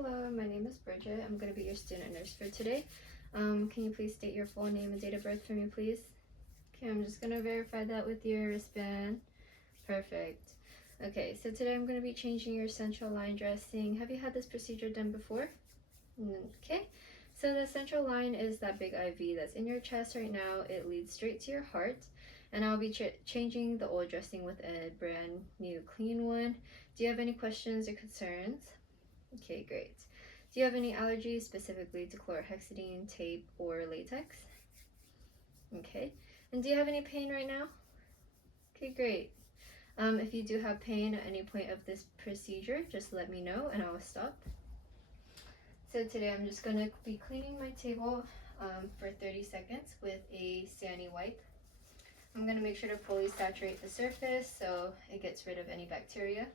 Hello, my name is Bridget. I'm going to be your student nurse for today. Can you please state your full name and date of birth for me, please? Okay, I'm just going to verify that with your wristband. Perfect. Okay, so today I'm going to be changing your central line dressing. Have you had this procedure done before? Okay, so the central line is that big IV that's in your chest right now. It leads straight to your heart, and I'll be changing the old dressing with a brand new clean one. Do you have any questions or concerns? Okay, great. Do you have any allergies, specifically to chlorhexidine, tape, or latex? Okay. And do you have any pain right now? Okay, great. If you do have pain at any point of this procedure, just let me know and I will stop. So today I'm just going to be cleaning my table for 30 seconds with a Sani wipe. I'm going to make sure to fully saturate the surface so it gets rid of any bacteria.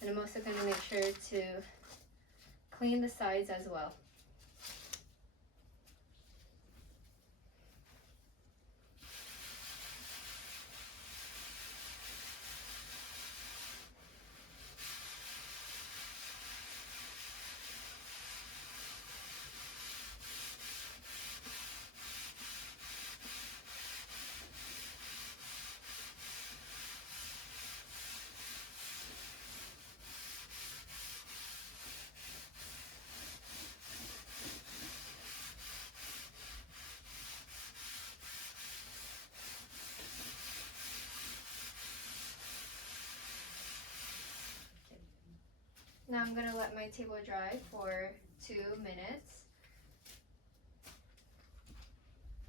And I'm also going to make sure to clean the sides as well. Now I'm going to let my table dry for 2 minutes.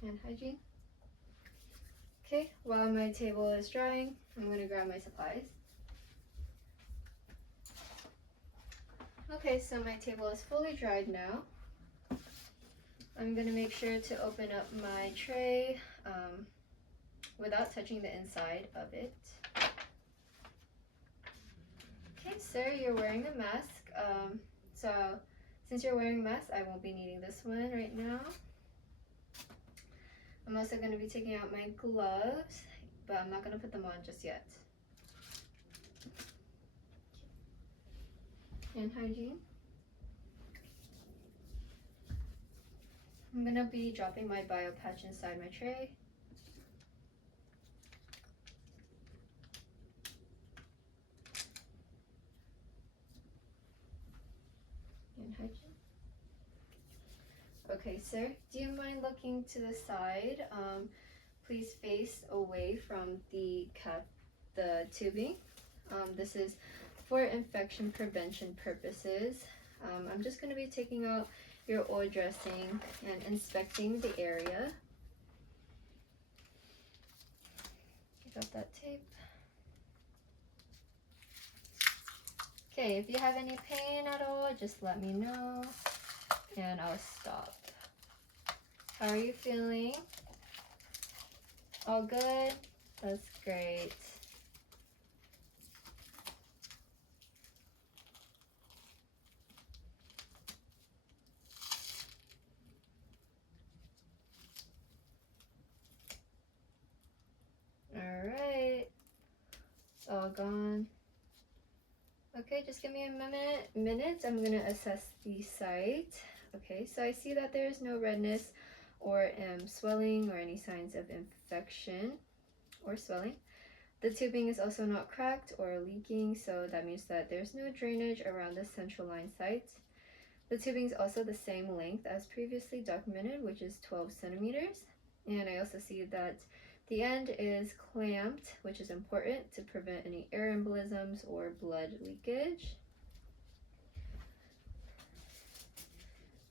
Hand hygiene. Okay, while my table is drying, I'm going to grab my supplies. Okay, so my table is fully dried now. I'm going to make sure to open up my tray without touching the inside of it. Okay, sir, you're wearing a mask. So since you're wearing a mask, I won't be needing this one right now. I'm also going to be taking out my gloves, but I'm not going to put them on just yet. Hand hygiene. I'm going to be dropping my bio patch inside my tray. Hand hygiene. Okay, sir, do you mind looking to the side? Please face away from the tubing. This is for infection prevention purposes. I'm just going to be taking out your oil dressing and inspecting the area. Take out that tape. Okay, if you have any pain at all, just let me know and I'll stop. How are you feeling? All good? That's great. All right, it's all gone. Okay, just give me a minute. I'm gonna assess the site. Okay, so I see that there's no redness or swelling or any signs of infection or swelling. The tubing is also not cracked or leaking, so that means that there's no drainage around the central line site. The tubing is also the same length as previously documented, which is 12 centimeters. And I also see that the end is clamped, which is important to prevent any air embolisms or blood leakage.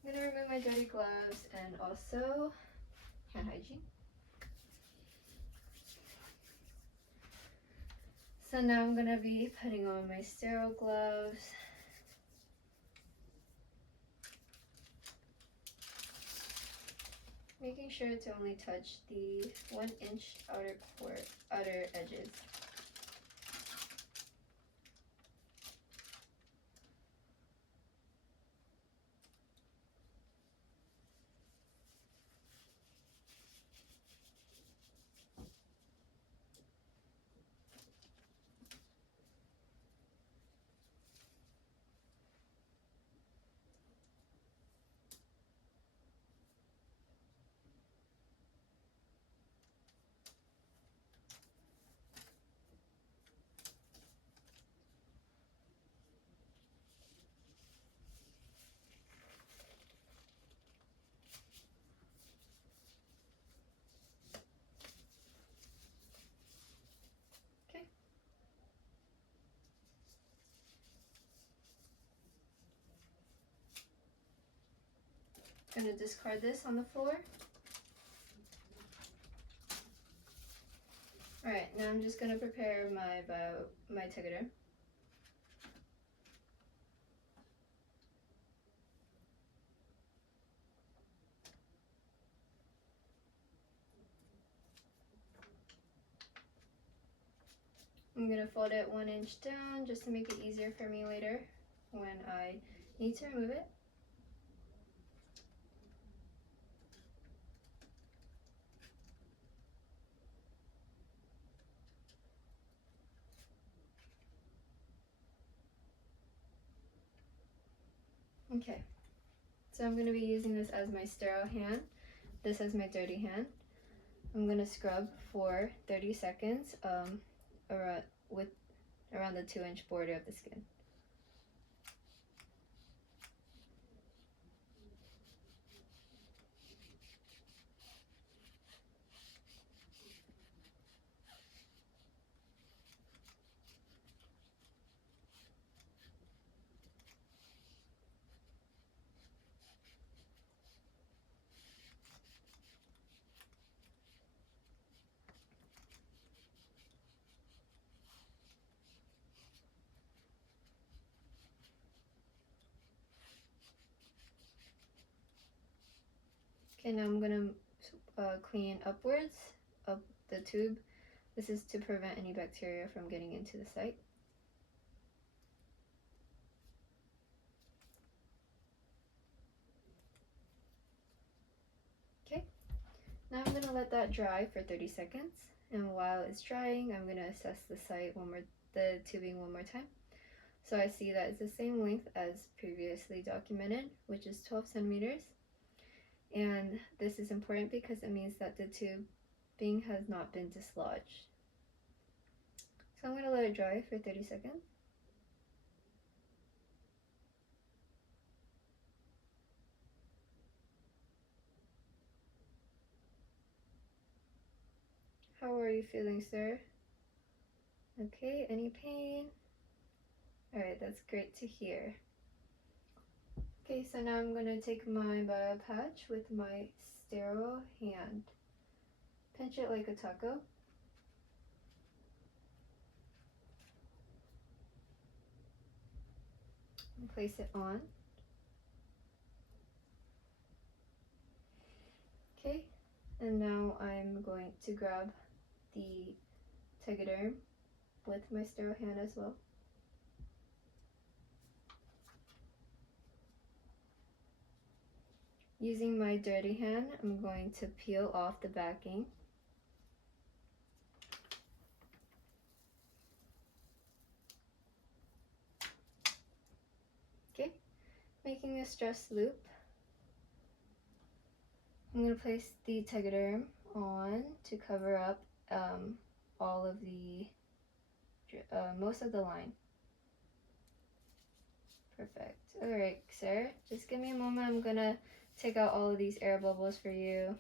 I'm going to remove my dirty gloves and also hand hygiene. So now I'm going to be putting on my sterile gloves. Making sure to only touch the 1-inch outer edges. Gonna discard this on the floor. Alright, now I'm just gonna prepare my tegaderm. I'm gonna fold it 1 inch down just to make it easier for me later when I need to remove it. Okay, so I'm going to be using this as my sterile hand, this as my dirty hand. I'm going to scrub for 30 seconds around the 2-inch border of the skin. Okay, now I'm going to clean upwards of the tube. This is to prevent any bacteria from getting into the site. Okay, now I'm going to let that dry for 30 seconds. And while it's drying, I'm going to assess the tubing one more time. So I see that it's the same length as previously documented, which is 12 centimeters. And this is important because it means that the tubing has not been dislodged. So I'm going to let it dry for 30 seconds. How are you feeling, sir? Okay, any pain? Alright, that's great to hear. Okay, so now I'm going to take my bio patch with my sterile hand. Pinch it like a taco. And place it on. Okay, and now I'm going to grab the tegaderm with my sterile hand as well. Using my dirty hand, I'm going to peel off the backing. Okay, making a stress loop. I'm going to place the tegaderm on to cover up all of the, most of the line. Perfect. Alright, sir, just give me a moment. I'm going to take out all of these air bubbles for you.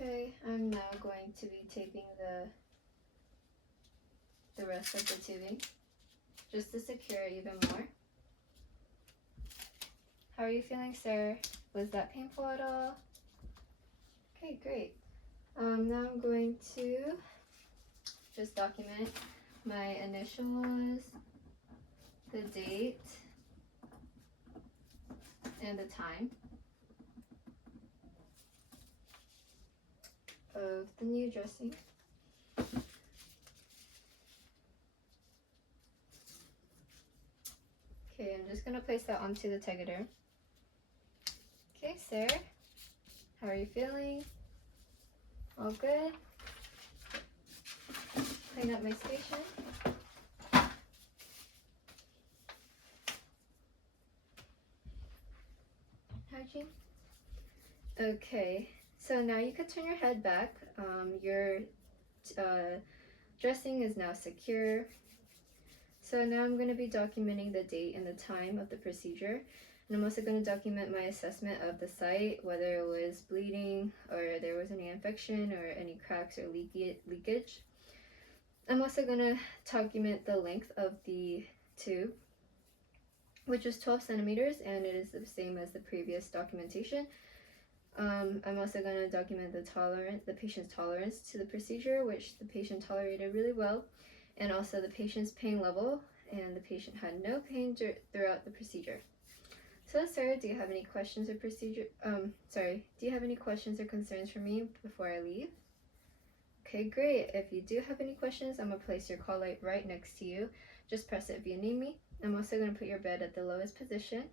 Okay, I'm now going to be taping the rest of the tubing just to secure it even more. How are you feeling, sir? Was that painful at all? Okay, great. Now I'm going to just document my initials, the date, and the time of the new dressing. Okay, I'm just going to place that onto the tegaderm. Okay, sir, how are you feeling? All good? Clean up my station. Hygiene. Okay, so now you could turn your head back. Your dressing is now secure. So now I'm going to be documenting the date and the time of the procedure. And I'm also going to document my assessment of the site, whether it was bleeding or there was any infection or any cracks or leakage. I'm also going to document the length of the tube, which was 12 centimeters, and it is the same as the previous documentation. I'm also going to document the patient's tolerance to the procedure, which the patient tolerated really well, and also the patient's pain level, and the patient had no pain throughout the procedure. So Sarah, do you have any questions or do you have any questions or concerns for me before I leave? Okay, great. If you do have any questions, I'm gonna place your call light right next to you. Just press it if you need me. I'm also gonna put your bed at the lowest position.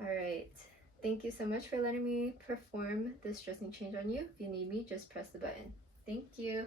All right. Thank you so much for letting me perform this dressing change on you. If you need me, just press the button. Thank you.